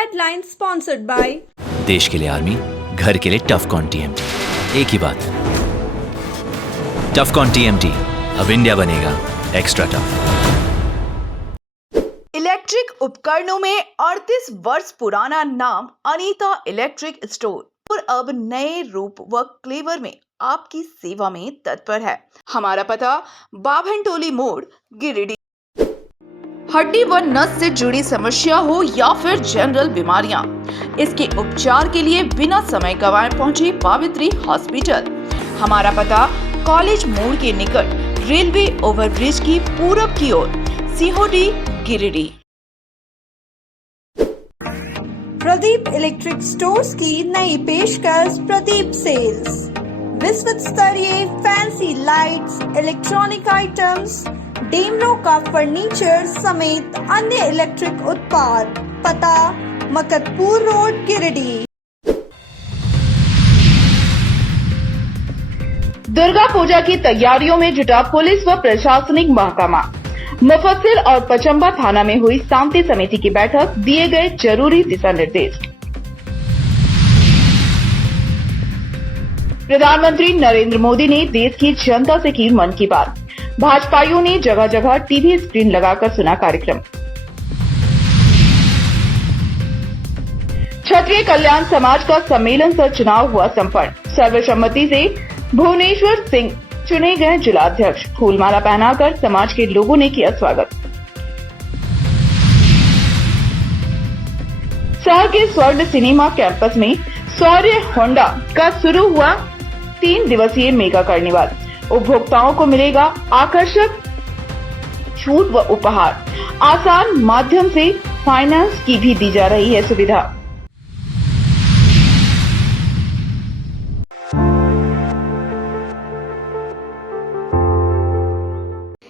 Headline sponsored by देश के लिए आर्मी, घर के लिए टफकॉन टीएमटी। एक ही बात, टफकॉन टीएमटी, अब इंडिया बनेगा एक्स्ट्रा टफ। इलेक्ट्रिक उपकरणों में 38 वर्ष पुराना नाम अनीता इलेक्ट्रिक स्टोर और अब नए रूप व क्लेवर में आपकी सेवा में तत्पर है। हमारा पता बाभनटोली मोड़, गिरिडीह। हड्डी व नस से जुड़ी समस्या हो या फिर जनरल बीमारियां, इसके उपचार के लिए बिना समय गंवाए पहुंचे पावित्री हॉस्पिटल। हमारा पता कॉलेज मोड़ के निकट रेलवे ओवरब्रिज की पूरब की ओर, सिहोडी, गिरिडीह। प्रदीप इलेक्ट्रिक स्टोर्स की नई पेशकश प्रदीप सेल्स। विश्व स्तरीय fancy lights, electronic items, Damro का फर्नीचर समेत अन्य इलेक्ट्रिक उत्पाद। पता मकतपुर रोड, गिरिडीह। दुर्गा पूजा की तैयारियों में जुटा पुलिस व प्रशासनिक महकमा। मुफस्सिल और पचंबा थाना में हुई शांति समिति की बैठक, दिए गए जरूरी दिशा निर्देश। प्रधानमंत्री नरेंद्र मोदी ने देश की जनता से की मन की बात। भाजपाइयों ने जगह जगह टीवी स्क्रीन लगाकर सुना कार्यक्रम। क्षत्रिय कल्याण समाज का सम्मेलन सह चुनाव हुआ संपन्न। सर्वसम्मति से भुवनेश्वर सिंह चुने गए जिलाध्यक्ष। फूलमाला पहनाकर समाज के लोगों ने किया स्वागत। शहर के स्वर्ण सिनेमा कैंपस में शौर्य होंडा का शुरू हुआ 3 दिवसीय मेगा कार्निवाल। उपभोक्ताओं को मिलेगा आकर्षक छूट व उपहार। आसान माध्यम से फाइनेंस की भी दी जा रही है सुविधा।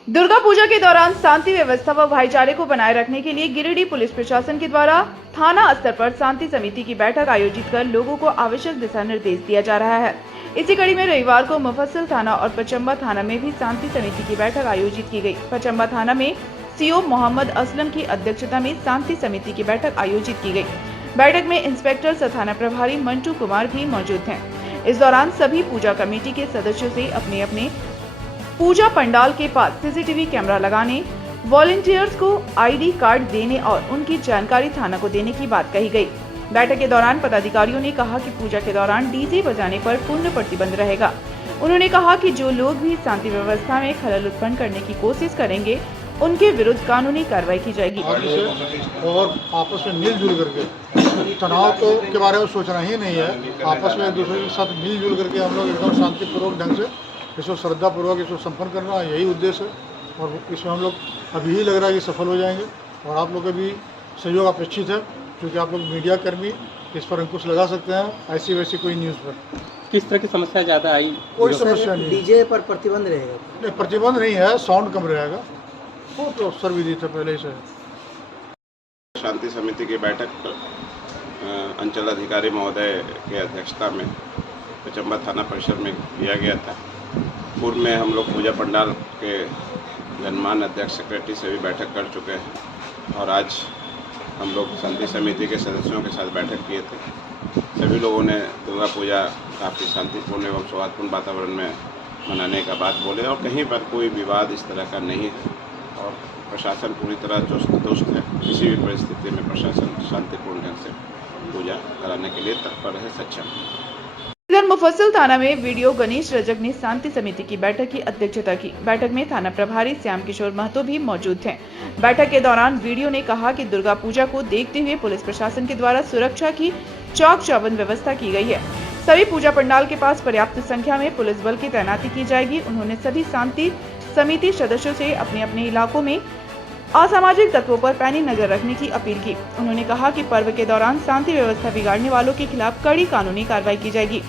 दुर्गा पूजा के दौरान शांति व्यवस्था व भाईचारे को बनाए रखने के लिए गिरिडीह पुलिस प्रशासन के द्वारा थाना स्तर पर शांति समिति की बैठक आयोजित कर लोगों को आवश्यक दिशा निर्देश दिया जा रहा है। इसी कड़ी में रविवार को मुफस्सिल थाना और पचंबा थाना में भी शांति समिति की बैठक आयोजित की गई। पचंबा थाना में सीओ मोहम्मद असलम की अध्यक्षता में शांति समिति की बैठक आयोजित की गई। बैठक में इंस्पेक्टर सह थाना प्रभारी मंटू कुमार भी मौजूद थे। इस दौरान सभी पूजा कमेटी के सदस्यों से अपने अपने पूजा पंडाल के पास सीसीटीवी कैमरा लगाने, वॉलंटियर्स को आईडी कार्ड देने और उनकी जानकारी थाना को देने की बात कही गई। बैठक के दौरान पदाधिकारियों ने कहा कि पूजा के दौरान डीजे बजाने पर पूर्ण प्रतिबंध रहेगा। उन्होंने कहा कि जो लोग भी शांति व्यवस्था में खलल उत्पन्न करने की कोशिश करेंगे, उनके विरुद्ध कानूनी कार्रवाई की जाएगी। और आपस में मिलजुल करके, तनाव के बारे में सोचना ही नहीं है। आपस में एक दूसरे के साथ मिलजुल करके हम लोग एकदम शांतिपूर्वक ढंग से इसको श्रद्धापूर्वक इसको संपन्न करना, यही उद्देश्य है। और इसमें हम लोग अभी ही लग रहा है कि सफल हो जाएंगे। और आप लोग का भी सहयोग अपेक्षित है, क्योंकि आप लोग मीडिया कर्मी इस पर अंकुश लगा सकते हैं। ऐसी वैसी कोई न्यूज़ पर किस तरह की समस्या ज़्यादा आई? कोई समस्या नहीं। डीजे पर प्रतिबंध रहेगा? नहीं, प्रतिबंध नहीं है, साउंड कम रहेगा। वो तो अवसर भी दी था पहले से। शांति समिति की बैठक अंचल अधिकारी महोदय की अध्यक्षता में पचंबा थाना परिसर में किया गया था। पूर्व में हम लोग पूजा पंडाल के गणमान्य अध्यक्ष सेक्रेटरी से भी बैठक कर चुके हैं और आज हम लोग शांति समिति के सदस्यों के साथ बैठक किए थे। सभी लोगों ने दुर्गा पूजा काफ़ी शांतिपूर्ण एवं सौहार्दपूर्ण वातावरण में मनाने का बात बोले और कहीं पर कोई विवाद इस तरह का नहीं है और प्रशासन पूरी तरह चुस्त दुरुस्त है। किसी भी परिस्थिति में प्रशासन शांतिपूर्ण ढंग से पूजा कराने के लिए तत्पर है, सक्षम है। इधर मुफस्सिल थाना में वीडियो गणेश रजक ने शांति समिति की बैठक की अध्यक्षता की। बैठक में थाना प्रभारी श्याम किशोर महतो भी मौजूद थे। बैठक के दौरान वीडियो ने कहा कि दुर्गा पूजा को देखते हुए पुलिस प्रशासन के द्वारा सुरक्षा की चौक चौबंद व्यवस्था की गई है। सभी पूजा पंडाल के पास पर्याप्त संख्या में पुलिस बल की तैनाती की जाएगी। उन्होंने सभी शांति समिति सदस्यों से अपने अपने इलाकों में असामाजिक तत्वों पर पैनी नजर रखने की अपील की। उन्होंने कहा कि पर्व के दौरान शांति व्यवस्था बिगाड़ने वालों के खिलाफ कड़ी कानूनी कार्रवाई की जाएगी।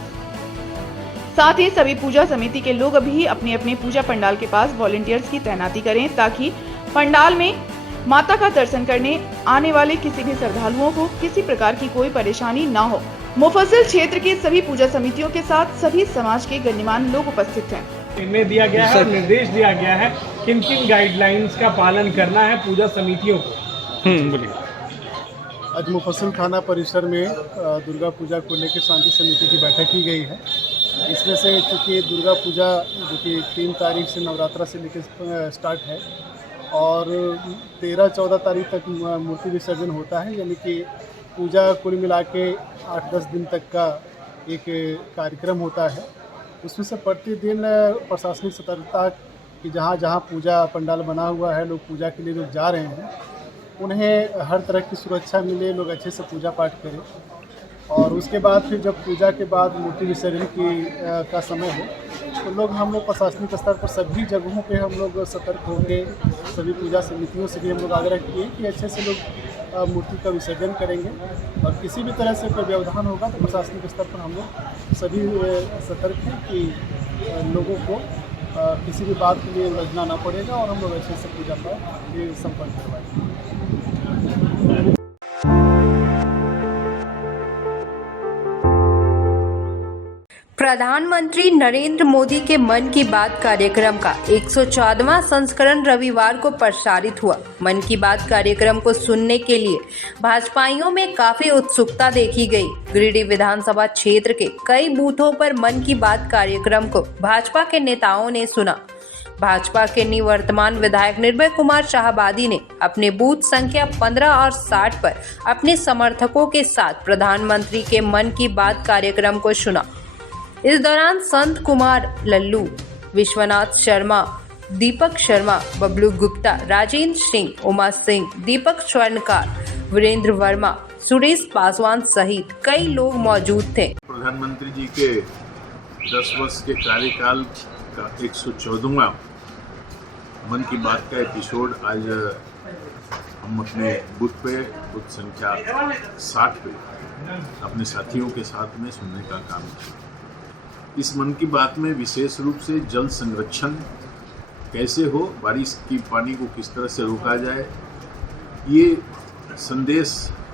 साथ ही सभी पूजा समिति के लोग अभी अपने अपने पूजा पंडाल के पास वॉलंटियर्स की तैनाती करें, ताकि पंडाल में माता का दर्शन करने आने वाले किसी भी श्रद्धालुओं को किसी प्रकार की कोई परेशानी न हो। मुफस्सिल क्षेत्र की सभी पूजा समितियों के साथ सभी समाज के गणमान्य लोग उपस्थित हैं। इनमें दिया गया है, निर्देश दिया गया है किन किन गाइडलाइंस का पालन करना है पूजा समितियों को। बोलिए। आज मुफस्सिल थाना परिसर में दुर्गा पूजा को लेकर शांति समिति की बैठक की गई है। इसमें से चूँकि दुर्गा पूजा जो कि 3 तारीख से नवरात्रा से लेकर स्टार्ट है और 13-14 तारीख तक मूर्ति विसर्जन होता है, यानी कि पूजा कुल मिला के 8-10 दिन तक का एक कार्यक्रम होता है। उसमें से प्रतिदिन प्रशासनिक सतर्कता कि जहाँ जहाँ पूजा पंडाल बना हुआ है, लोग पूजा के लिए लोग जा रहे हैं, उन्हें हर तरह की सुरक्षा मिले, लोग अच्छे से पूजा पाठ करें। और उसके बाद फिर जब पूजा के बाद मूर्ति विसर्जन का समय हो तो लोग हम लोग प्रशासनिक स्तर पर सभी जगहों पे हम लोग सतर्क होकर सभी पूजा समितियों से भी हम लोग आग्रह किए कि अच्छे से लोग मूर्ति का विसर्जन करेंगे और किसी भी तरह से कोई व्यवधान होगा तो प्रशासनिक स्तर पर हम लोग सभी सतर्क हैं कि लोगों को किसी भी बात के लिए उलझना ना पड़ेगा और हम लोग अच्छे से पूजा पाठ ये संपन्न करवाएंगे। प्रधानमंत्री नरेंद्र मोदी के मन की बात कार्यक्रम का 114वां संस्करण रविवार को प्रसारित हुआ। मन की बात कार्यक्रम को सुनने के लिए भाजपाइयों में काफी उत्सुकता देखी गई। गिरिडीह विधानसभा क्षेत्र के कई बूथों पर मन की बात कार्यक्रम को भाजपा के नेताओं ने सुना। भाजपा के निवर्तमान विधायक निर्भय कुमार शाहाबादी ने अपने बूथ संख्या 15 और 60 पर अपने समर्थकों के साथ प्रधानमंत्री के मन की बात कार्यक्रम को सुना। इस दौरान संत कुमार लल्लू, विश्वनाथ शर्मा, दीपक शर्मा, बबलू गुप्ता, राजेंद्र सिंह, उमा सिंह, दीपक स्वर्णकार, वीरेंद्र वर्मा, सुरेश पासवान सहित कई लोग मौजूद थे। प्रधानमंत्री जी के 10 वर्ष के कार्यकाल का 114वां मन की बात का एपिसोड आज हम अपने बूथ बूथ संख्या 60 पे अपने साथियों के साथ में सुनने का काम किया। इस मन की बात में विशेष रूप से जल संरक्षण कैसे हो, बारिश की पानी को किस तरह से रोका जाए, ये संदेश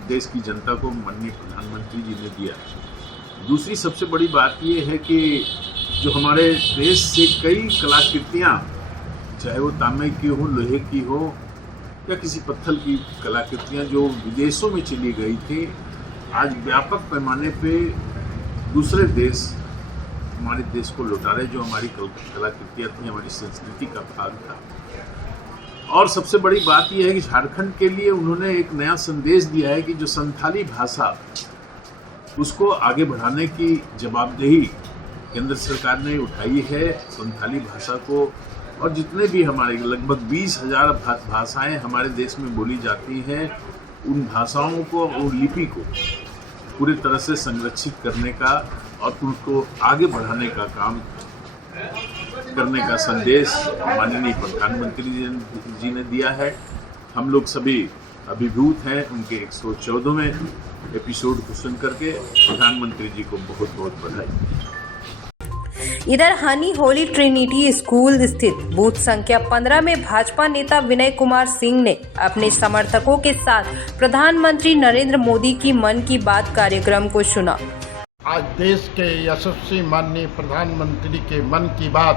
देश की जनता को माननीय प्रधानमंत्री जी ने दिया। दूसरी सबसे बड़ी बात ये है कि जो हमारे देश से कई कलाकृतियाँ, चाहे वो तांबे की हो, लोहे की हो या किसी पत्थर की कलाकृतियाँ जो विदेशों में चली गई थी, आज व्यापक पैमाने पे दूसरे देश हमारे देश को लौटा रहे, जो हमारी कलाकृतियाँ थी, हमारी संस्कृति का भाग था। और सबसे बड़ी बात यह है कि झारखंड के लिए उन्होंने एक नया संदेश दिया है कि जो संथाली भाषा उसको आगे बढ़ाने की जवाबदेही केंद्र सरकार ने उठाई है। संथाली भाषा को और जितने भी हमारे लगभग 20,000 भाषाएं हमारे देश में बोली जाती हैं, उन भाषाओं को और लिपि को पूरी तरह से संरक्षित करने का और उनको आगे बढ़ाने का काम करने का संदेश माननीय प्रधानमंत्री जी ने दिया है। हम लोग सभी अभिभूत हैं उनके 114वें एपिसोड को सुन करके। प्रधानमंत्री जी को बहुत बहुत बधाई। इधर हनी होली ट्रिनिटी स्कूल स्थित बूथ संख्या 15 में भाजपा नेता विनय कुमार सिंह ने अपने समर्थकों के साथ प्रधानमंत्री नरेंद्र मोदी की मन की बात कार्यक्रम को सुना। आज देश के यशस्वी माननीय प्रधानमंत्री के मन की बात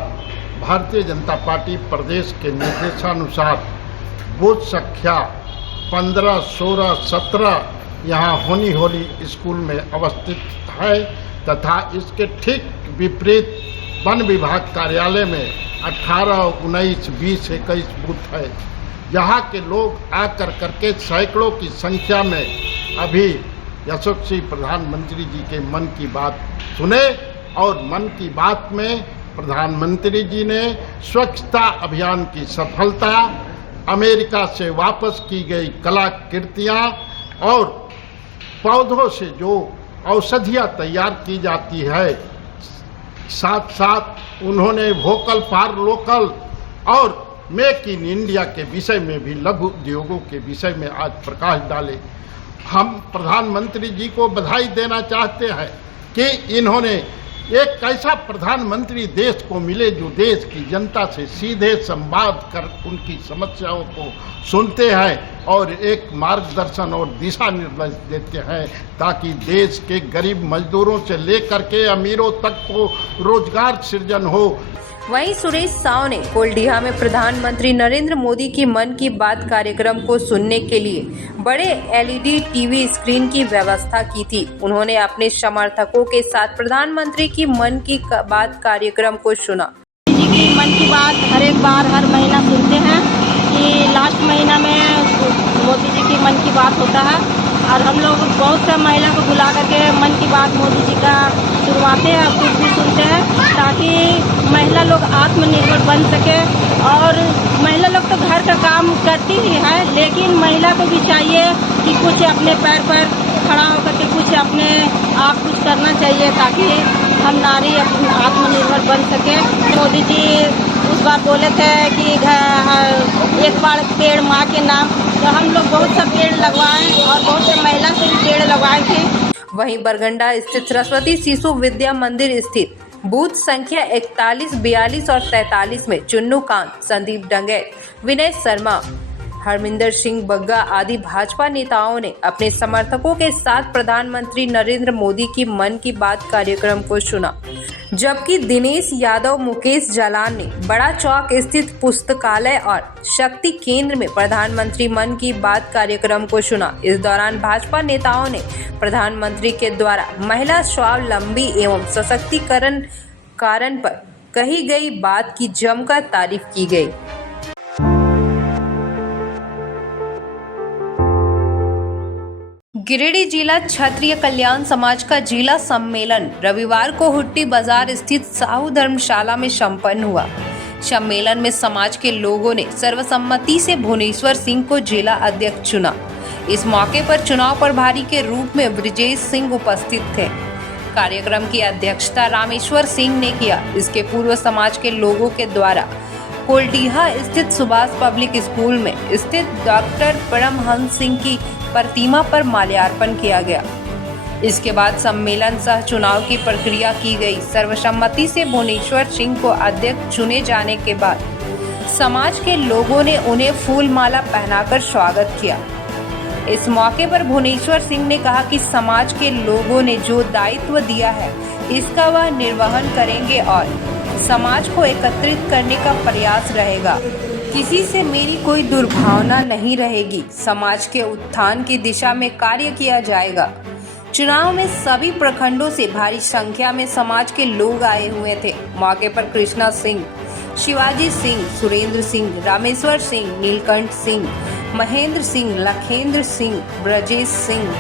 भारतीय जनता पार्टी प्रदेश के निर्देशानुसार बूथ संख्या 15, 16, 17 यहाँ होनी होली स्कूल में अवस्थित है तथा इसके ठीक विपरीत वन विभाग कार्यालय में 18, 19, 20, 21 बूथ है। यहाँ के लोग आकर करके सैकड़ों की संख्या में अभी यशस्वी प्रधानमंत्री जी के मन की बात सुने और मन की बात में प्रधानमंत्री जी ने स्वच्छता अभियान की सफलता, अमेरिका से वापस की गई कलाकृतियाँ और पौधों से जो औषधियाँ तैयार की जाती है, साथ साथ उन्होंने वोकल फॉर लोकल और मेक इन इंडिया के विषय में भी लघु उद्योगों के विषय में आज प्रकाश डाले। हम प्रधानमंत्री जी को बधाई देना चाहते हैं कि इन्होंने एक ऐसा प्रधानमंत्री देश को मिले जो देश की जनता से सीधे संवाद कर उनकी समस्याओं को सुनते हैं और एक मार्गदर्शन और दिशा निर्देश देते हैं ताकि देश के गरीब मजदूरों से लेकर के अमीरों तक को रोजगार सृजन हो। वहीं सुरेश साव ने कोल्डिहा में प्रधानमंत्री नरेंद्र मोदी की मन की बात कार्यक्रम को सुनने के लिए बड़े एलईडी टीवी स्क्रीन की व्यवस्था की थी। उन्होंने अपने समर्थकों के साथ प्रधानमंत्री की मन की बात कार्यक्रम को सुना। मोदी जी की मन की बात हर एक बार हर महीना सुनते हैं कि लास्ट महीना में मोदी जी की मन की बात होता है और हम लोग बहुत सा महिला को बुला करके मन की बात मोदी जी का सुनवाते हैं और कुछ भी सुनते हैं ताकि महिला लोग आत्मनिर्भर बन सके। और महिला लोग तो घर का काम करती ही है, लेकिन महिला को भी चाहिए कि कुछ अपने पैर पर खड़ा होकर के कुछ अपने आप कुछ करना चाहिए ताकि हम नारी आत्मनिर्भर बन सके। मोदी जी उस बार बोले थे कि एक बार पेड़ माँ के नाम, तो हम लोग बहुत सा पेड़ लगवाए और बहुत से महिला से भी पेड़ लगवाए थे। वहीं बरगंडा स्थित सरस्वती शिशु विद्या मंदिर स्थित बूथ संख्या 41, 42 और 43 में चुन्नू कांत, संदीप डंगे, विनय शर्मा, हरमिंदर सिंह बग्गा आदि भाजपा नेताओं ने अपने समर्थकों के साथ प्रधानमंत्री नरेंद्र मोदी की मन की बात कार्यक्रम को सुना, जबकि दिनेश यादव, मुकेश जालान ने बड़ा चौक स्थित पुस्तकालय और शक्ति केंद्र में प्रधानमंत्री मन की बात कार्यक्रम को सुना। इस दौरान भाजपा नेताओं ने प्रधानमंत्री के द्वारा महिला स्वावलंबी एवं सशक्तिकरण कारण पर कही गई बात की जमकर तारीफ की गई। गिरिडीह जिला क्षत्रिय कल्याण समाज का जिला सम्मेलन रविवार को हुट्टी बाजार स्थित साहू धर्मशाला में संपन्न हुआ। सम्मेलन में समाज के लोगों ने सर्वसम्मति से भुवनेश्वर सिंह को जिला अध्यक्ष चुना। इस मौके पर चुनाव प्रभारी के रूप में ब्रजेश सिंह उपस्थित थे। कार्यक्रम की अध्यक्षता रामेश्वर सिंह ने किया। इसके पूर्व समाज के लोगों के द्वारा कोल्डिहा स्थित सुभाष पब्लिक स्कूल में स्थित डॉक्टर परमहंस सिंह की प्रतिमा पर माल्यार्पण किया गया। इसके बाद सम्मेलन सह चुनाव की प्रक्रिया की गई। सर्वसम्मति से भुवनेश्वर सिंह को अध्यक्ष चुने जाने के बाद समाज के लोगों ने उन्हें फूल माला पहनाकर स्वागत किया। इस मौके पर भुवनेश्वर सिंह ने कहा कि समाज के लोगों ने जो दायित्व दिया है इसका वह निर्वहन करेंगे और समाज को एकत्रित करने का प्रयास रहेगा। किसी से मेरी कोई दुर्भावना नहीं रहेगी। समाज के उत्थान की दिशा में कार्य किया जाएगा। चुनाव में सभी प्रखंडों से भारी संख्या में समाज के लोग आए हुए थे। मौके पर कृष्णा सिंह, शिवाजी सिंह, सुरेंद्र सिंह, रामेश्वर सिंह, नीलकंठ सिंह, महेंद्र सिंह, लखेंद्र सिंह, ब्रजेश सिंह,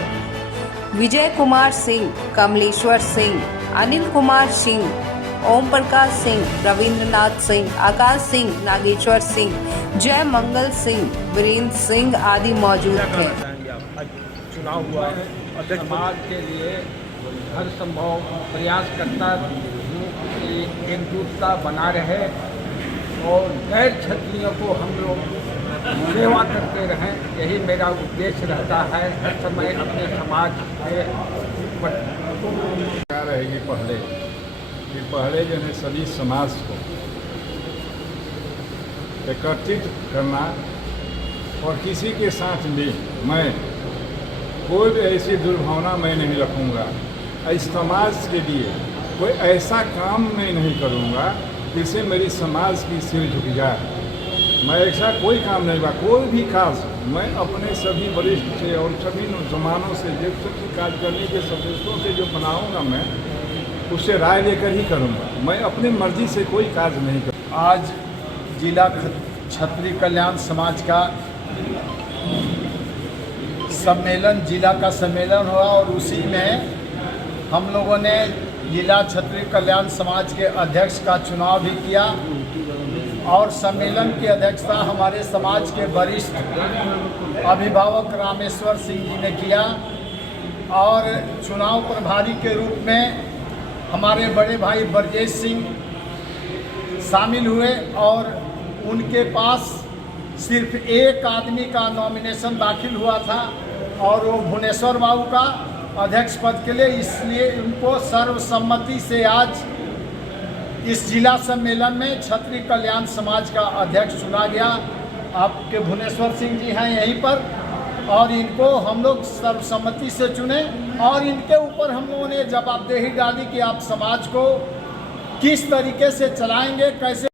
विजय कुमार सिंह, कमलेश्वर सिंह, अनिल कुमार सिंह, ओम प्रकाश सिंह, रविंद्रनाथ सिंह, आकाश सिंह, नागेश्वर सिंह, जय मंगल सिंह, वीरेंद्र सिंह आदि मौजूद थे। चुनाव हुआ है और समाज के लिए हर संभव प्रयास करता हूँ कि एकजुटता बना रहे और गैर क्षत्रियों को हम लोग सेवा करते रहें। यही मेरा उद्देश्य रहता है हर समय अपने समाज के क्या रहेगी पहले जो है सभी समाज को एकत्रित करना और किसी के साथ भी मैं कोई भी ऐसी दुर्भावना मैं नहीं रखूँगा। इस समाज के लिए कोई ऐसा काम मैं नहीं करूँगा जिससे मेरी समाज की सिर झुक जाए। मैं ऐसा कोई काम नहीं बा, कोई भी काज मैं अपने सभी वरिष्ठ से और सभी नौजवानों से जो सभी कार्य करने के सदस्यों से जो बनाऊँगा मैं उससे राय लेकर ही करूँगा। मैं अपनी मर्जी से कोई कार्य नहीं करूँगा। आज जिला क्षत्रिय कल्याण समाज का सम्मेलन, जिला का सम्मेलन हुआ और उसी में हम लोगों ने जिला क्षत्रिय कल्याण समाज के अध्यक्ष का चुनाव भी किया और सम्मेलन की अध्यक्षता हमारे समाज के वरिष्ठ अभिभावक रामेश्वर सिंह जी ने किया और चुनाव प्रभारी के रूप में हमारे बड़े भाई ब्रजेश सिंह शामिल हुए और उनके पास सिर्फ एक आदमी का नॉमिनेशन दाखिल हुआ था और वो भुवनेश्वर बाबू का अध्यक्ष पद के लिए, इसलिए उनको सर्वसम्मति से आज इस जिला सम्मेलन में क्षत्रिय कल्याण समाज का अध्यक्ष चुना गया। आपके भुवनेश्वर सिंह जी हैं यहीं पर और इनको हम लोग सर्वसम्मति से चुने और इनके ऊपर हम लोगों ने जवाबदेही डाली कि आप समाज को किस तरीके से चलाएंगे, कैसे।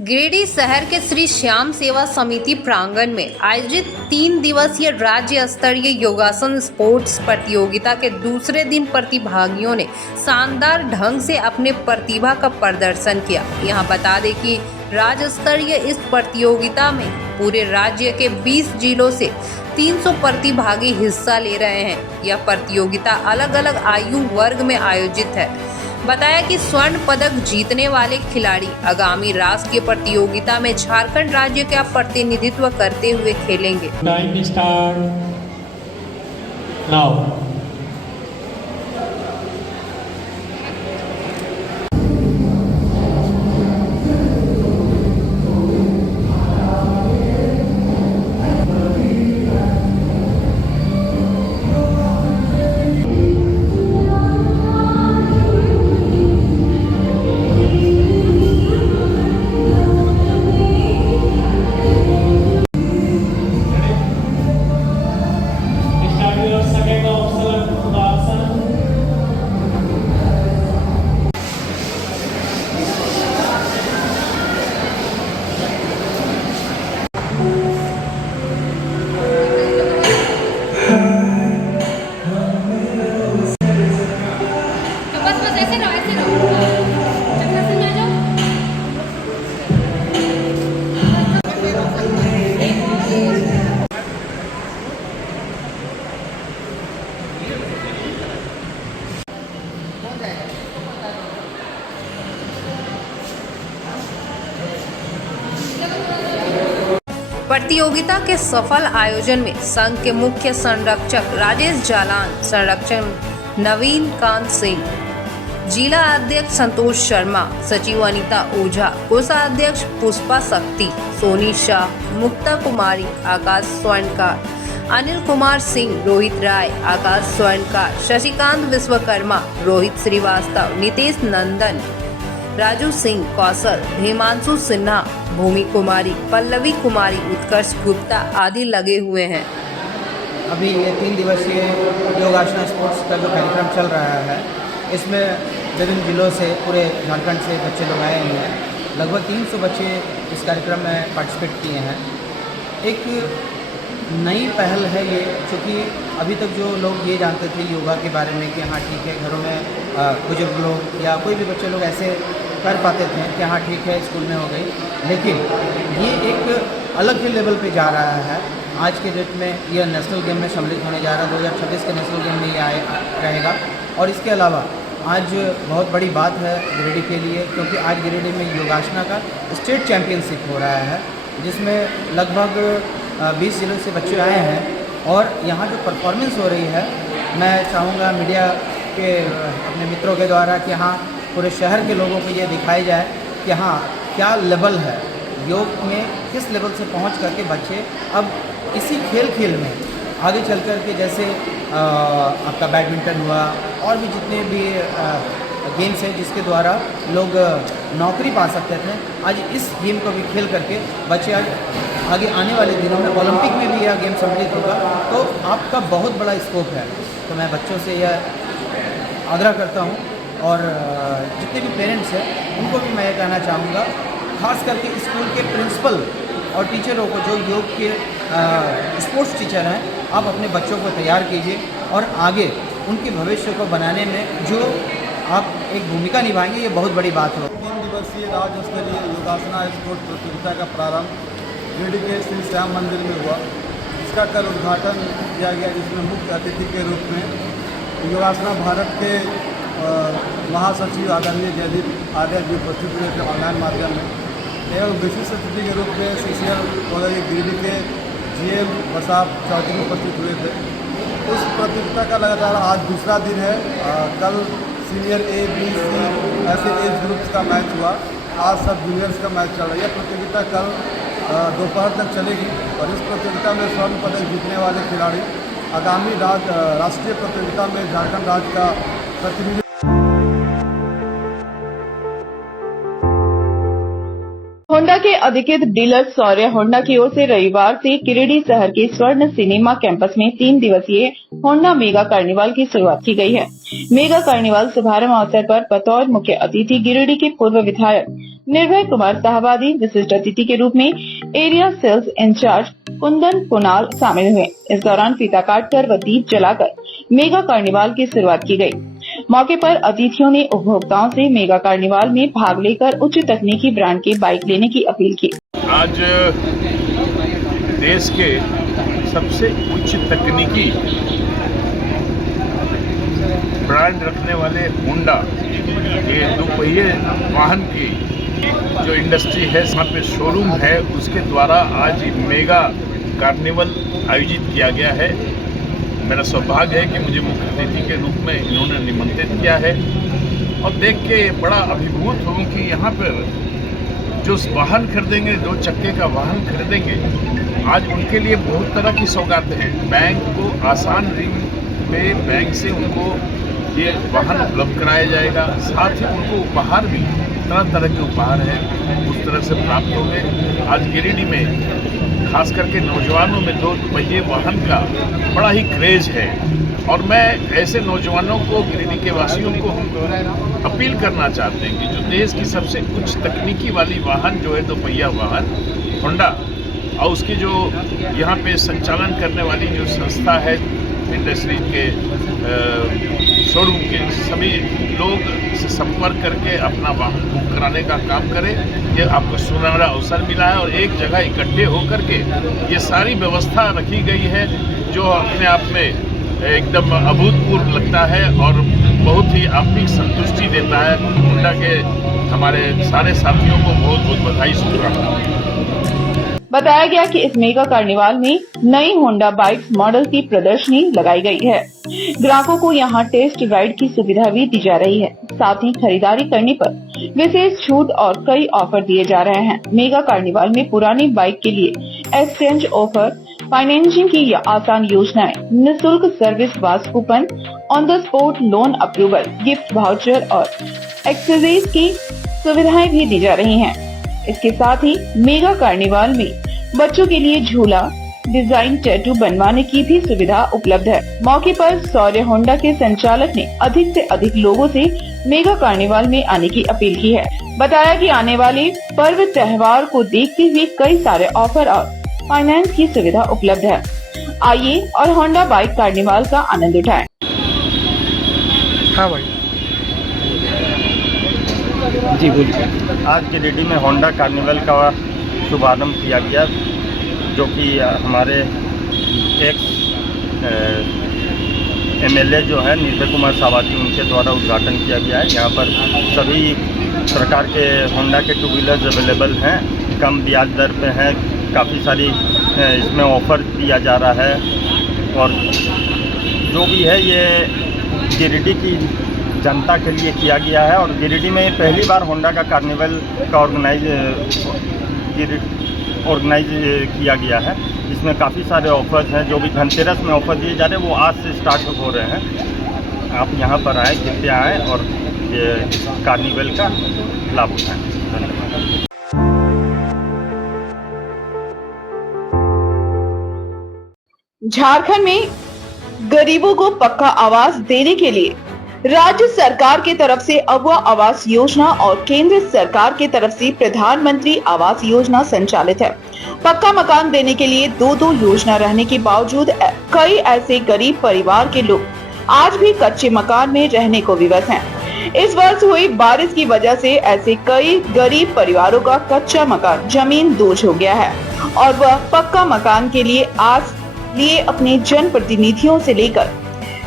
गिरिडीह शहर के श्री श्याम सेवा समिति प्रांगण में आयोजित 3 दिवसीय राज्य स्तरीय योगासन स्पोर्ट्स प्रतियोगिता के दूसरे दिन प्रतिभागियों ने शानदार ढंग से अपने प्रतिभा का प्रदर्शन किया। यहां बता दें कि राज्य स्तरीय इस प्रतियोगिता में पूरे राज्य के 20 जिलों से 300 प्रतिभागी हिस्सा ले रहे हैं। यह प्रतियोगिता अलग अलग आयु वर्ग में आयोजित है। बताया कि स्वर्ण पदक जीतने वाले खिलाड़ी आगामी राष्ट्रीय प्रतियोगिता में झारखंड राज्य का प्रतिनिधित्व करते हुए खेलेंगे। Time start now. प्रतियोगिता के सफल आयोजन में संघ के मुख्य संरक्षक राजेश जालान, संरक्षक नवीन कांत सिंह, जिला अध्यक्ष संतोष शर्मा, सचिव अनीता ओझा, कोषाध्यक्ष पुष्पा शक्ति, सोनी शाह, मुक्ता कुमारी, आकाश स्वर्णकार, अनिल कुमार सिंह, रोहित राय, आकाश स्वर्णकार, शशिकांत विश्वकर्मा, रोहित श्रीवास्तव, नितेश नंदन, राजू सिंह कौशल, हिमांशु सिन्हा, भूमि कुमारी, पल्लवी कुमारी, उत्कर्ष गुप्ता आदि लगे हुए हैं। अभी ये 3 दिवसीय योगासन स्पोर्ट्स का जो कार्यक्रम चल रहा है, इसमें विभिन्न जिलों से पूरे झारखंड से बच्चे लोग आए हुए हैं। लगभग 300 बच्चे इस कार्यक्रम में पार्टिसिपेट किए हैं। एक नई पहल है ये, क्योंकि अभी तक जो लोग ये जानते थे योगा के बारे में कि हाँ ठीक है, घरों में बुजुर्ग लोग या कोई भी बच्चे लोग ऐसे कर पाते थे कि हाँ ठीक है स्कूल में हो गई, लेकिन ये एक अलग ही लेवल पे जा रहा है। आज के डेट में यह नेशनल गेम में सम्मिलित होने जा रहा है। 2026 के नेशनल गेम में ये रहेगा। और इसके अलावा आज बहुत बड़ी बात है गिरिडीह के लिए, क्योंकि आज गिरिडीह में योगासना का स्टेट चैम्पियनशिप हो रहा है, जिसमें लगभग 20 जिलों से बच्चे आए हैं। और यहाँ जो परफॉर्मेंस हो रही है, मैं चाहूँगा मीडिया के अपने मित्रों के द्वारा कि हाँ पूरे शहर के लोगों को ये दिखाया जाए कि हाँ क्या लेवल है योग में, किस लेवल से पहुँच करके बच्चे अब इसी खेल में आगे चल कर के, जैसे आपका बैडमिंटन हुआ और भी जितने भी गेम्स हैं जिसके द्वारा लोग नौकरी पा सकते थे, आज इस गेम को भी खेल करके बच्चे आज आगे आने वाले दिनों में ओलंपिक में भी यह गेम सम्मिलित होगा, तो आपका बहुत बड़ा स्कोप है। तो मैं बच्चों से यह आग्रह करता हूँ और जितने भी पेरेंट्स हैं उनको भी मैं ये कहना चाहूँगा, खास करके स्कूल के प्रिंसिपल और टीचरों को जो योग के स्पोर्ट्स टीचर हैं, आप अपने बच्चों को तैयार कीजिए और आगे उनके भविष्य को बनाने में जो आप एक भूमिका निभाएंगे, ये बहुत बड़ी बात हो। 3 दिवसीय राज्य स्तरीय योगासना स्पोर्ट्स प्रतियोगिता का प्रारंभ गिरिडीह के श्री श्याम मंदिर में हुआ, जिसका कल उद्घाटन किया गया, जिसमें मुख्य अतिथि के रूप में योगासना भारत के महासचिव आदरणीय जयदीप आर्य जी उपस्थित हुए थे ऑनलाइन माध्यम में, एवं विशिष्ट अतिथि के रूप में CCL कॉलेज गिरिडीह के GM बसाब चौधरी उपस्थित हुए थे। इस प्रतियोगिता का लगातार आज दूसरा दिन है। कल सीनियर A, B, C ऐसे एज ग्रुप्स का मैच हुआ, आज सब जूनियर्स का मैच चल रहा है। यह प्रतियोगिता कल दोपहर तक चलेगी और इस प्रतियोगिता में स्वर्ण पदक जीतने वाले खिलाड़ी आगामी राष्ट्रीय प्रतियोगिता में झारखंड राज्य का प्रतिनिधि होंडा के अधिकृत डीलर सौर्य होंडा की ओर से रविवार से गिरिडीह शहर के स्वर्ण सिनेमा कैंपस में 3 दिवसीय होंडा मेगा कार्निवाल की शुरुआत की गई है। मेगा कार्निवाल शुभारंभ अवसर पर बतौर मुख्य अतिथि गिरिडीह के पूर्व विधायक निर्भय कुमार साहबादी, विशिष्ट अतिथि के रूप में area sales incharge Kundan Kunal शामिल हुए। इस दौरान फीता काटकर व दीप जलाकर मेगा कार्निवाल की शुरुआत की गई। मौके पर अतिथियों ने उपभोक्ताओं से मेगा कार्निवाल में भाग लेकर उच्च तकनीकी ब्रांड के बाइक लेने की अपील की। आज देश के सबसे उच्च तकनीकी ब्रांड रखने वाले होंडा के 2 पहिए वाहन की जो इंडस्ट्री है, वहाँ पे शोरूम है, उसके द्वारा आज मेगा कार्निवल आयोजित किया गया है। मेरा सौभाग्य है कि मुझे मुख्य अतिथि के रूप में इन्होंने निमंत्रित किया है और देख के बड़ा अभिभूत हूँ कि यहाँ पर जो वाहन खरीदेंगे, 2 चक्के का वाहन खरीदेंगे, आज उनके लिए बहुत तरह की सौगातें हैं। बैंक को आसान ऋण में बैंक से उनको ये वाहन उपलब्ध कराया जाएगा, साथ ही उनको उपहार भी तरह तरह के उपहार हैं उस तरह से प्राप्त होंगे। आज गिरिडीह में खास करके नौजवानों में 2 पहिए वाहन का बड़ा ही क्रेज है और मैं ऐसे नौजवानों को, गिरिडीह के वासियों को अपील करना चाहते हैं कि जो देश की सबसे उच्च तकनीकी वाली वाहन जो है 2 पहिया वाहन होंडा, और उसकी जो यहाँ पे संचालन करने वाली जो संस्था है इंडस्ट्री के शोरूम के, सभी लोग से संपर्क करके अपना वाहन बुक कराने का काम करें। ये आपको सुनहरा अवसर मिला है और एक जगह इकट्ठे होकर के ये सारी व्यवस्था रखी गई है जो अपने आप में एकदम अभूतपूर्व लगता है और बहुत ही आत्मिक संतुष्टि देता है। होंडा के हमारे सारे साथियों को बहुत बहुत बधाई, शुभकामनाएं। बताया गया कि इस मेगा कार्निवाल में नई होंडा बाइक्स मॉडल की प्रदर्शनी लगाई गई है। ग्राहकों को यहां टेस्ट राइड की सुविधा भी दी जा रही है। साथ ही खरीदारी करने पर विशेष छूट और कई ऑफर दिए जा रहे हैं। मेगा कार्निवाल में पुरानी बाइक के लिए एक्सचेंज ऑफर, फाइनेंसिंग की आसान योजनाएं, निःशुल्क service wash coupon, on the spot loan approval, gift voucher और एक्सेसरीज की सुविधाएं भी दी जा रही हैं। इसके साथ ही मेगा कार्निवाल में बच्चों के लिए झूला, डिजाइन टैटू बनवाने की भी सुविधा उपलब्ध है। मौके पर सौर्य होंडा के संचालक ने अधिक से अधिक लोगों से मेगा कार्निवाल में आने की अपील की है। बताया कि आने वाले पर्व त्योहार को देखते हुए कई सारे ऑफर और फाइनेंस की सुविधा उपलब्ध है। आइए और होंडा बाइक कार्निवाल का आनंद उठाएं। हाँ भाई जी बोलिए। आज गिरिडीह में होंडा कार्निवल का शुभारंभ किया गया, जो कि हमारे एक्स एमएलए जो है निर्भय कुमार साहबादी, उनके द्वारा उद्घाटन किया गया है। यहाँ पर सभी प्रकार के होंडा के 2 व्हीलर्स अवेलेबल हैं, कम ब्याज दर पे हैं, काफ़ी सारी इसमें ऑफर दिया जा रहा है और जो भी है ये गिरिडीह की जनता के लिए किया गया है। और गिरिडीह में पहली बार होंडा का कार्निवल का ऑर्गेनाइज किया गया है। इसमें काफ़ी सारे ऑफर्स हैं, जो भी धनतेरस में ऑफर दिए जा रहे हैं वो आज से स्टार्ट हो रहे हैं। आप यहाँ पर आएँ, कृपया आएँ और ये कार्निवल का लाभ उठाएँ। धन्यवाद। झारखंड में गरीबों को पक्का आवास देने के लिए राज्य सरकार की तरफ से अगवा आवास योजना और केंद्र सरकार की तरफ से प्रधानमंत्री आवास योजना संचालित है। पक्का मकान देने के लिए 2-2 योजना रहने के बावजूद कई ऐसे गरीब परिवार के लोग आज भी कच्चे मकान में रहने को विवश हैं। इस वर्ष हुई बारिश की वजह से ऐसे कई गरीब परिवारों का कच्चा मकान जमीन दोज हो गया है और वह पक्का मकान के लिए आज लिए अपने जनप्रतिनिधियों से लेकर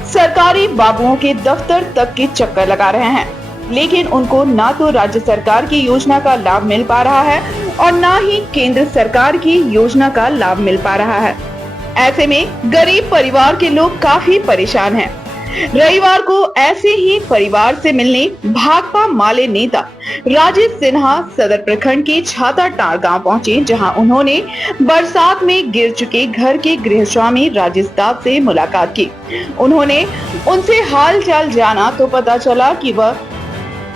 सरकारी बाबुओं के दफ्तर तक के चक्कर लगा रहे हैं, लेकिन उनको ना तो राज्य सरकार की योजना का लाभ मिल पा रहा है और ना ही केंद्र सरकार की योजना का लाभ मिल पा रहा है। ऐसे में गरीब परिवार के लोग काफी परेशान हैं। रविवार को ऐसे ही परिवार से मिलने भाकपा माले नेता राजेश सिन्हा सदर प्रखंड के छाताटार गांव पहुंचे, जहां उन्होंने बरसात में गिर चुके घर के गृहस्वामी राजेश दास से मुलाकात की। उन्होंने उनसे हाल चाल जाना तो पता चला कि वह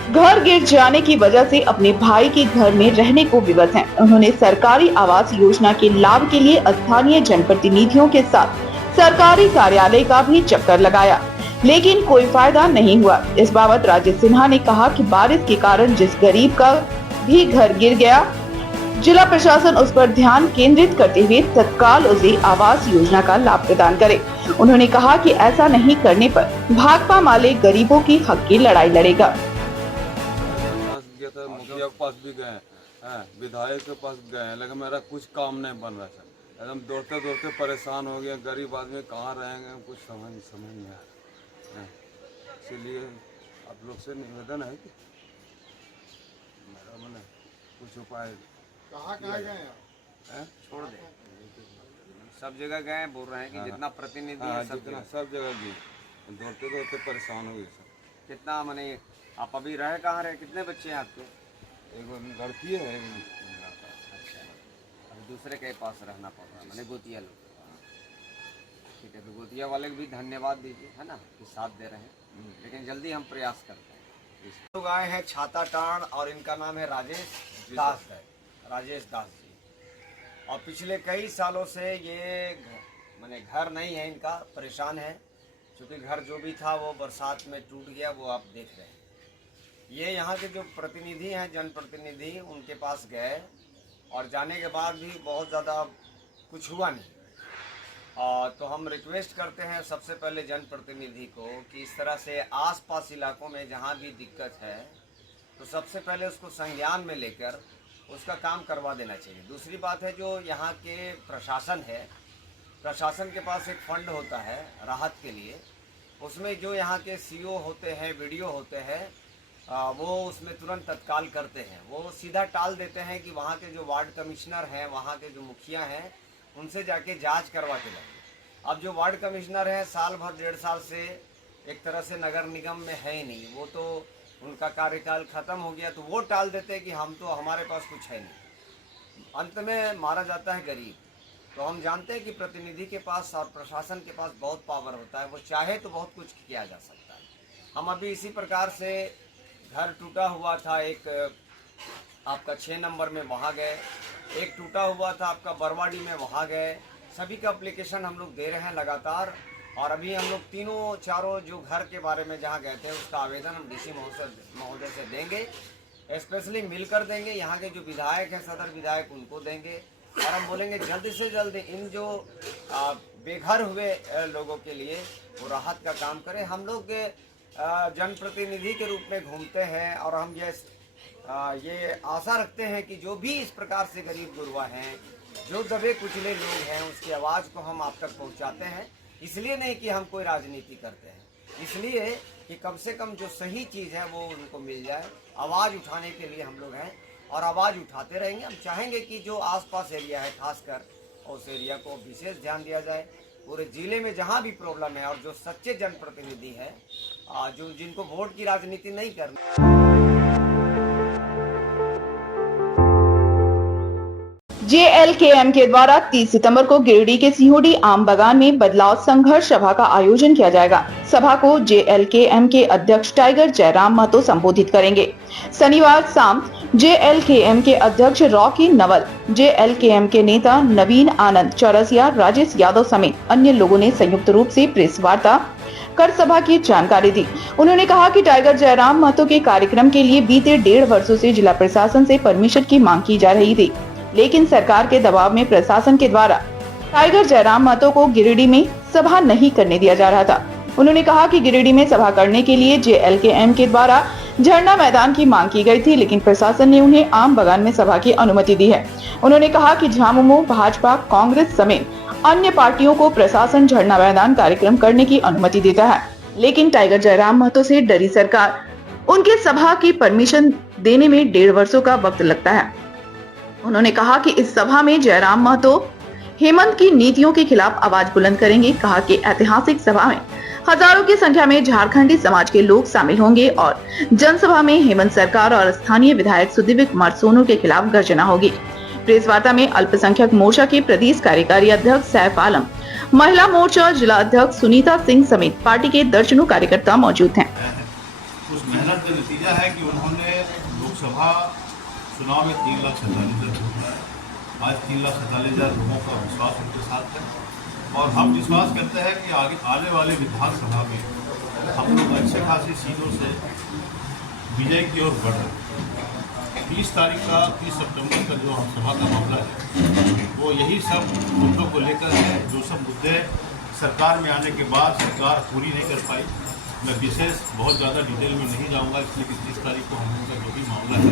घर गिर जाने की वजह से अपने भाई के घर में रहने को विवश हैं। उन्होंने सरकारी आवास योजना के लाभ के लिए स्थानीय जनप्रतिनिधियों के साथ सरकारी कार्यालय का भी चक्कर लगाया, लेकिन कोई फायदा नहीं हुआ। इस बाबत राजेश सिन्हा ने कहा कि बारिश के कारण जिस गरीब का भी घर गिर गया, जिला प्रशासन उस पर ध्यान केंद्रित करते हुए तत्काल उसे आवास योजना का लाभ प्रदान करे। उन्होंने कहा कि ऐसा नहीं करने पर भाकपा माले गरीबों की हक की लड़ाई लड़ेगा। मुखिया के पास भी गए हैं, विधायक के पास गए हैं, लेकिन मेरा कुछ काम नहीं बन रहा था। एकदम दौड़ते दौड़ते परेशान हो गए। गरीब आदमी कहाँ रहेंगे, कुछ समझ नहीं आ रहा। इसलिए आप लोग से निवेदन है कि मेरा मन कुछ उपाय। कहाँ गए हैं? छोड़ दे, सब जगह गए, बोल रहे हैं कि जितना प्रतिनिधि है सब जगह गए, दौड़ते दौड़ते परेशान हो गए सब। कितना मने आप अभी रहे कहाँ रहे? कितने बच्चे हैं आपके? एक लड़की है, अच्छा, अभी दूसरे के पास रहना पड़ रहा है, मैंने गोतिया लोग। ठीक है, तो गोतिया वाले को भी धन्यवाद दीजिए, है ना, कि साथ दे रहे हैं। लेकिन जल्दी हम प्रयास करते हैं। लोग आए हैं छाता टाण और इनका नाम है राजेश दास जी। और पिछले कई सालों से ये मैंने घर नहीं है इनका, परेशान है, क्योंकि घर जो भी था वो बरसात में टूट गया, वो आप देख रहे हैं। ये यहाँ के जो प्रतिनिधि हैं, जनप्रतिनिधि, उनके पास गए और जाने के बाद भी बहुत ज़्यादा कुछ हुआ नहीं। तो हम रिक्वेस्ट करते हैं सबसे पहले जनप्रतिनिधि को कि इस तरह से आसपास इलाकों में जहाँ भी दिक्कत है तो सबसे पहले उसको संज्ञान में लेकर उसका काम करवा देना चाहिए। दूसरी बात है, जो यहाँ के प्रशासन है, प्रशासन के पास एक फंड होता है राहत के लिए, उसमें जो यहाँ के सीओ होते हैं, वीडियो होते हैं, वो उसमें तुरंत तत्काल करते हैं। वो सीधा टाल देते हैं कि वहाँ के जो वार्ड कमिश्नर हैं, वहाँ के जो मुखिया हैं, उनसे जाके जांच करवा के लाइए। अब जो वार्ड कमिश्नर हैं, साल भर 1.5 साल से एक तरह से नगर निगम में है ही नहीं, वो तो उनका कार्यकाल ख़त्म हो गया, तो वो टाल देते हैं कि हम तो, हमारे पास कुछ है नहीं। अंत में मारा जाता है गरीब। तो हम जानते हैं कि प्रतिनिधि के पास और प्रशासन के पास बहुत पावर होता है, वो चाहे तो बहुत कुछ किया जा सकता है। हम अभी इसी प्रकार से घर टूटा हुआ था, एक आपका 6 नंबर में वहाँ गए, एक टूटा हुआ था आपका बरवाड़ी में, वहाँ गए। सभी का एप्लीकेशन हम लोग दे रहे हैं लगातार। और अभी हम लोग तीनों चारों जो घर के बारे में जहाँ गए थे, उसका आवेदन हम डीसी महोदय से देंगे, स्पेशली मिलकर देंगे। यहाँ के जो विधायक हैं, सदर विधायक, उनको देंगे। और हम बोलेंगे जल्द से जल्द इन जो बेघर हुए लोगों के लिए वो राहत का काम करें। हम लोग जनप्रतिनिधि के रूप में घूमते हैं और हम ये आशा रखते हैं कि जो भी इस प्रकार से गरीब गुरबा हैं, जो दबे कुचले लोग हैं, उसकी आवाज़ को हम आप तक पहुंचाते हैं। इसलिए नहीं कि हम कोई राजनीति करते हैं, इसलिए कि कम से कम जो सही चीज़ है वो उनको मिल जाए। आवाज़ उठाने के लिए हम लोग हैं और आवाज़ उठाते रहेंगे। हम चाहेंगे कि जो आसपास एरिया है, खासकर उस एरिया को विशेष ध्यान दिया जाए। पूरे ज़िले में जहाँ भी प्रॉब्लम है और जो सच्चे जनप्रतिनिधि हैं, जो जिनको वोट की राजनीति नहीं करनी। JLKM के द्वारा 30 सितंबर को गिरिडीह के सिहोडी आम बागान में बदलाव संघर्ष सभा का आयोजन किया जाएगा। सभा को JLKM के अध्यक्ष टाइगर जयराम महतो संबोधित करेंगे। शनिवार शाम JLKM के अध्यक्ष रॉकी नवल, JLKM के नेता नवीन आनंद चौरसिया, राजेश यादव समेत अन्य लोगों ने संयुक्त रूप से प्रेस वार्ता कर सभा की जानकारी दी। उन्होंने कहा कि टाइगर जयराम महतो के कार्यक्रम के लिए बीते 1.5 वर्षों से जिला प्रशासन से परमिशन की मांग की जा रही थी, लेकिन सरकार के दबाव में प्रशासन के द्वारा टाइगर जयराम महतो को गिरिडीह में सभा नहीं करने दिया जा रहा था। उन्होंने कहा कि गिरिडीह में सभा करने के लिए JLKM के द्वारा झरना मैदान की मांग की गई थी, लेकिन प्रशासन ने उन्हें आम बागान में सभा की अनुमति दी है। उन्होंने कहा कि झामुमो, भाजपा, कांग्रेस समेत अन्य पार्टियों को प्रशासन झरना मैदान कार्यक्रम करने की अनुमति देता है, लेकिन टाइगर जयराम महतो से डरी सरकार उनके सभा की परमिशन देने में 1.5 वर्षों का वक्त लगता है। उन्होंने कहा कि इस सभा में जयराम महतो हेमंत की नीतियों के खिलाफ आवाज बुलंद करेंगे। कहा कि ऐतिहासिक सभा में हजारों की संख्या में झारखंडी समाज के लोग शामिल होंगे और जनसभा में हेमंत सरकार और स्थानीय विधायक सुदिव्य कुमार सोनू के खिलाफ गर्जना होगी। प्रेस वार्ता में अल्पसंख्यक मोर्चा के प्रदेश कार्यकारी अध्यक्ष सैफ आलम, महिला मोर्चा जिला अध्यक्ष सुनीता सिंह समेत पार्टी के दर्जनों कार्यकर्ता मौजूद हैं। उस मेहनत का नतीजा लगता है कि उन्होंने लोकसभा चुनाव में 3,47,000 वोट पाए। आज 3,47,000 लोगों का विश्वास उनके साथ है और हम विश्वास करते हैं कि आने वाले विधानसभा में हम लोग अच्छे खासी सीटों से विजय की ओर बढ़ रहे हैं। 30 सितंबर का जो हम सभा का मामला है वो यही सब मुद्दों को लेकर है, जो सब मुद्दे सरकार में आने के बाद सरकार पूरी नहीं कर पाई। मैं विशेष बहुत ज़्यादा डिटेल में नहीं जाऊंगा, इसलिए कि 30 तारीख को हम लोग का जो भी मामला है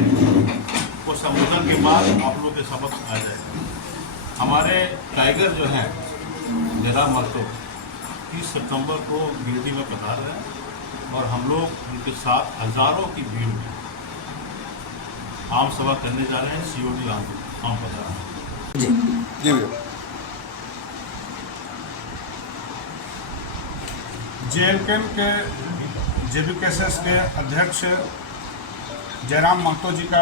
वो संबोधन के बाद आप लोगों के समक्ष आ जाएगा। हमारे टाइगर जो हैं जयराम महतो 30 सितंबर को गिरिडीह में पधार रहे हैं और हम लोग उनके साथ हज़ारों की भीड़ में आम सभा करने जा रहे हैं। COD आम पधार जी JLKM के JBKSS के अध्यक्ष जयराम महतो जी का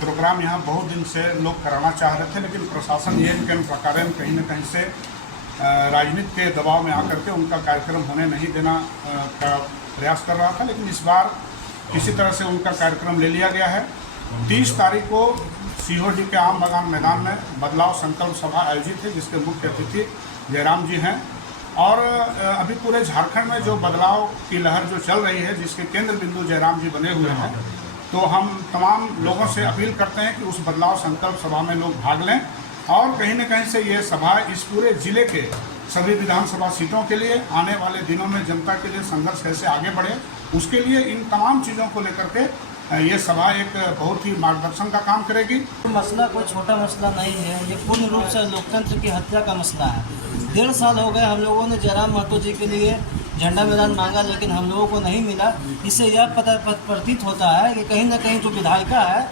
प्रोग्राम यहाँ बहुत दिन से लोग कराना चाह रहे थे, लेकिन प्रशासन JLKM प्रकारेण कहीं न कहीं से राजनीति के दबाव में आकर के उनका कार्यक्रम होने नहीं देना का प्रयास कर रहा था। लेकिन इस बार किसी तरह से उनका कार्यक्रम ले लिया गया है। 30 तारीख को COD के आम बागान मैदान में बदलाव संकल्प सभा आयोजित है, जिसके मुख्य अतिथि जयराम जी हैं। और अभी पूरे झारखंड में जो बदलाव की लहर जो चल रही है, जिसके केंद्र बिंदु जयराम जी बने हुए हैं, तो हम तमाम लोगों से अपील करते हैं कि उस बदलाव संकल्प सभा में लोग भाग लें और कहीं न कहीं से ये सभा इस पूरे जिले के सभी विधानसभा सीटों के लिए आने वाले दिनों में जनता के लिए संघर्ष कैसे आगे बढ़े, उसके लिए इन तमाम चीज़ों को लेकर के ये सभा एक बहुत ही मार्गदर्शन का काम करेगी। मसला कोई छोटा मसला नहीं है, ये पूर्ण रूप से लोकतंत्र की हत्या का मसला है। 1.5 साल हो गए हम लोगों ने जयराम महतो जी के लिए झंडा मैदान मांगा, लेकिन हम लोगों को नहीं मिला। इससे यह प्रतीत होता है कि कहीं ना कहीं जो विधायिका है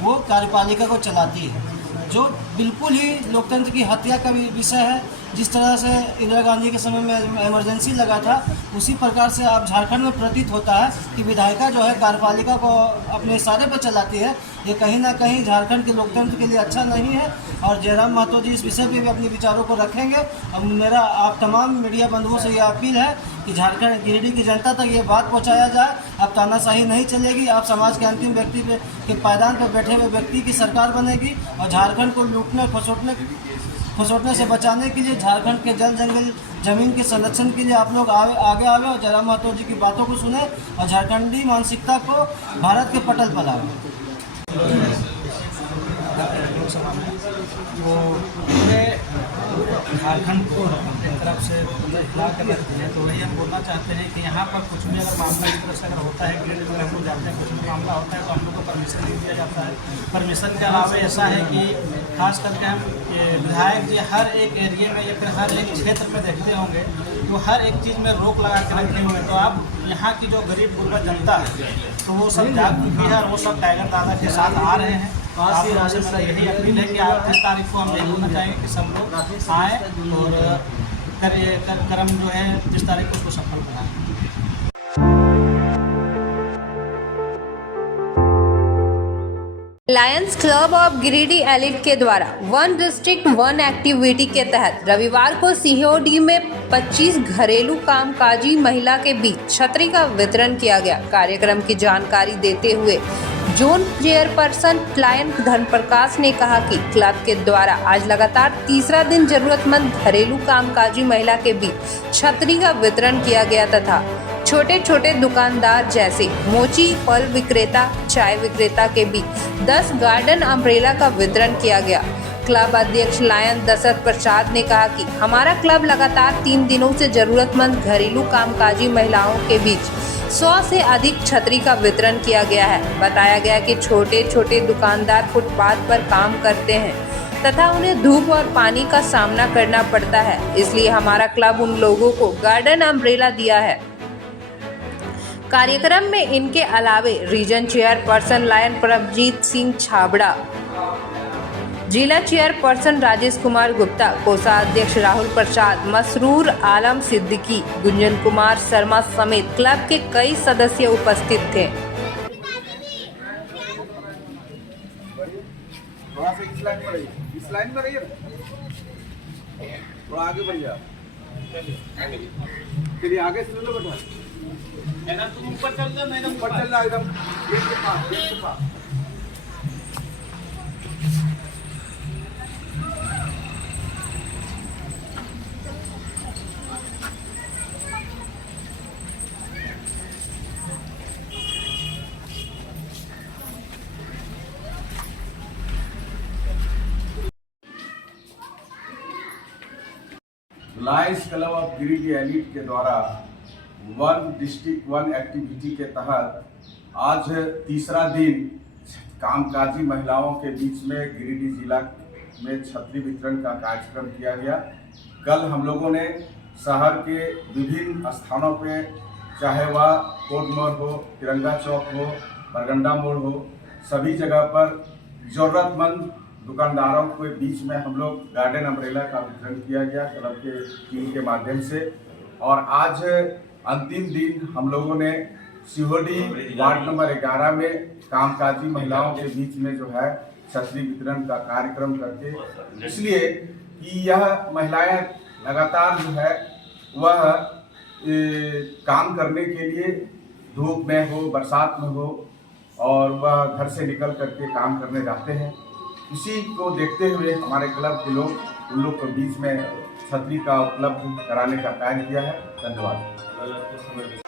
वो कार्यपालिका को चलाती है, जो बिल्कुल ही लोकतंत्र की हत्या का विषय है। जिस तरह से इंदिरा गांधी के समय में इमरजेंसी लगा था, उसी प्रकार से अब झारखंड में प्रतीत होता है कि विधायिका जो है कार्यपालिका को अपने इशारे पर चलाती है। ये कहीं ना कहीं झारखंड के लोकतंत्र के लिए अच्छा नहीं है और जयराम महतो जी इस विषय पे भी अपने विचारों को रखेंगे। अब मेरा आप तमाम मीडिया बंधुओं से ये अपील है कि झारखंड गिरिडीह की जनता तक ये बात पहुँचाया जाए। अब तानाशाही नहीं चलेगी, अब समाज के अंतिम व्यक्ति के पायदान पर बैठे हुए व्यक्ति की सरकार बनेगी और झारखंड को लूटने खसोटने से बचाने के लिए, झारखंड के जल जंगल जमीन के संरक्षण के लिए आप लोग आगे आवे और जयराम महतो जी की बातों को सुने और झारखंडी मानसिकता को भारत के पटल पर लावे। वो पूरे झारखंड को एक तरफ से हिला कर रखते हैं। तो वही हम बोलना चाहते हैं कि यहाँ पर कुछ भी अगर मामला इस तरह से अगर होता है, गिरिडीह में हम लोग जाते हैं, कुछ भी मामला होता है तो हम लोग को परमिशन नहीं दिया जाता है। परमिशन के अलावा ऐसा है कि खास करके हम विधायक जी हर एक एरिए में या फिर हर एक क्षेत्र में देखते होंगे तो हर एक चीज़ में रोक लगा के रखे हुए हैं। तो अब यहाँ की जो गरीब गुरबा जनता है तो वो सब जाग चुकी है और वो सब टाइगर दादा के साथ आ रहे हैं। आप लोगों से मेरा यही अपील है कि 30 तारीख को हम यही बोलना चाहेंगे कि सब लोग आएँ और कर्म जो है 30 तारीख को उसको सफल बनाएं। Lions club of Giridih elite के द्वारा वन डिस्ट्रिक्ट वन एक्टिविटी के तहत रविवार को COD में 25 घरेलू कामकाजी महिला के बीच छतरी का वितरण किया गया। कार्यक्रम की जानकारी देते हुए जोन चेयरपर्सन क्लायन धनप्रकाश ने कहा कि क्लब के द्वारा आज लगातार तीसरा दिन जरूरतमंद घरेलू कामकाजी महिला के बीच छतरी का वितरण किया गया तथा छोटे छोटे दुकानदार जैसे मोची, फल विक्रेता, चाय विक्रेता के बीच 10 गार्डन अम्ब्रेला का वितरण किया गया। क्लब अध्यक्ष लायन दशरथ प्रसाद ने कहा कि हमारा क्लब लगातार 3 दिनों से जरूरतमंद घरेलू कामकाजी महिलाओं के बीच 100 से अधिक छतरी का वितरण किया गया है। बताया गया कि छोटे छोटे दुकानदार फुटपाथ पर काम करते हैं तथा उन्हें धूप और पानी का सामना करना पड़ता है, इसलिए हमारा क्लब उन लोगों को गार्डन अम्ब्रेला दिया है। कार्यक्रम में इनके अलावे region chairperson lion Prabhjeet Singh Chhabra, जिला चेयरपर्सन राजेश कुमार गुप्ता, कोषाध्यक्ष राहुल प्रसाद, मसरूर आलम सिद्दीकी, गुंजन कुमार शर्मा समेत क्लब के कई सदस्य उपस्थित थे। इस लाइन में रहिए, थोड़ा आगे बढ़िए। चलिए आगे से ले लो बेटा, तुम ऊपर चल जाओ, नहीं ऊपर चल जाओ एकदम गेट के पास, गेट के पास। Lions club of Giridih elite के द्वारा वन डिस्ट्रिक्ट वन एक्टिविटी के तहत आज तीसरा दिन कामकाजी महिलाओं के बीच में गिरिडीह जिला में छतरी वितरण का कार्यक्रम किया गया। कल हम लोगों ने शहर के विभिन्न स्थानों पे, चाहे वह कोर्ट मोड़ हो, तिरंगा चौक हो, बरगंडा मोड़ हो, सभी जगह पर जरूरतमंद दुकानदारों के बीच में हम लोग गार्डन अम्ब्रेला का वितरण किया गया क्लब के टीम के माध्यम से। और आज अंतिम दिन हम लोगों ने सीहोडी वार्ड नंबर 11 में कामकाजी महिलाओं के बीच में जो है छतरी वितरण का कार्यक्रम करके, इसलिए कि यह महिलाएं लगातार जो है वह काम करने के लिए धूप में हो, बरसात में हो, और वह घर से निकल करके काम करने जाते हैं। इसी को देखते हुए हमारे क्लब के लोग उन लोग के बीच में छतरी का उपलब्ध कराने का कार्य किया है। धन्यवाद।